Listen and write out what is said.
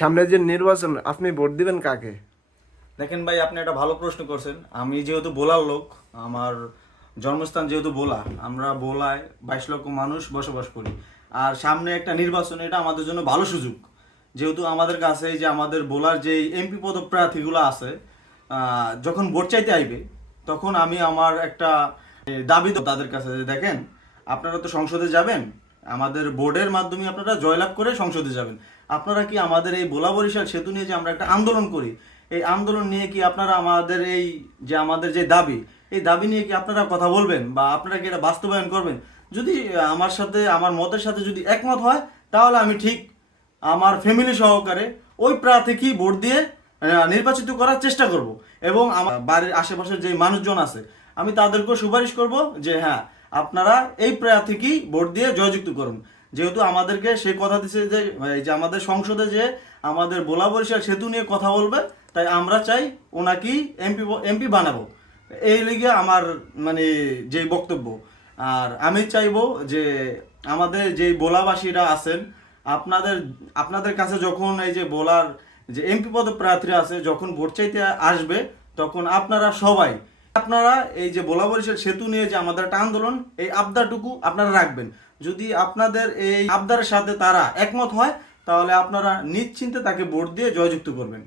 সামনে যে নির্বাচন, আপনি ভোট দিবেন কাকে? দেখেন ভাই, আপনি একটা ভালো প্রশ্ন করছেন। আমি যেহেতু বোলার লোক, আমার জন্মস্থান যেহেতু বোলা, আমরা বোলায় 22 লক্ষ মানুষ বসবাস করি। আর সামনে একটা নির্বাচন, এটা আমাদের জন্য ভালো সুযোগ। যেহেতু আমাদের কাছে এই যে আমাদের বোলার যে এমপি পদপ্রার্থীগুলো আছে, যখন ভোট চাইতে আইবে, তখন আমি আমার একটা দাবি তো তাদের কাছে যে, দেখেন, আপনারা তো সংসদে যাবেন, আমাদের বোর্ডের মাধ্যমে আপনারা জয়লাভ করে সংসদে যাবেন। আপনারা কি আমাদের এই ভোলা বরিশাল সেতু নিয়ে যে আমরা একটা আন্দোলন করি, এই আন্দোলন নিয়ে কি আপনারা আমাদের এই যে আমাদের যে দাবি, এই দাবি নিয়ে কি আপনারা কথা বলবেন, বা আপনারা কি এটা বাস্তবায়ন করবেন? যদি আমার সাথে, আমার মতের সাথে যদি একমত হয়, তাহলে আমি ঠিক আমার ফ্যামিলি সহকারে ওই প্রার্থীকেই ভোট দিয়ে নির্বাচিত করার চেষ্টা করব। এবং আমার বাড়ির আশেপাশের যে মানুষজন আছে, আমি তাদেরকেও সুপারিশ করব যে হ্যাঁ, আপনারা এই প্রার্থীকেই ভোট দিয়ে জয়যুক্ত করুন। যেহেতু আমাদেরকে সে কথা দিচ্ছে যে এই যে আমাদের সংসদে যে আমাদের ভোলা বরিশাল সেতু নিয়ে কথা বলবে, তাই আমরা চাই ওনাকেই এমপি বানাবো। এই লিগে আমার মানে যে বক্তব্য। আর আমি চাইবো যে আমাদের যে বোলাবাসীরা আছেন, আপনাদের আপনাদের কাছে যখন এই যে বোলার যে এমপি পদপ্রার্থীরা আছে, যখন ভোট চাইতে আসবে, তখন আপনারা সবাই আপনারা এই যে ভোলা বরিশাল সেতু নিয়ে যে আমাদের একটা আন্দোলন, এই আবদারটুকু আপনারা রাখবেন। যদি আপনাদের এই আবদারের সাথে তারা একমত হয়, তাহলে আপনারা নিশ্চিন্তে তাকে ভোট দিয়ে জয়যুক্ত করবেন।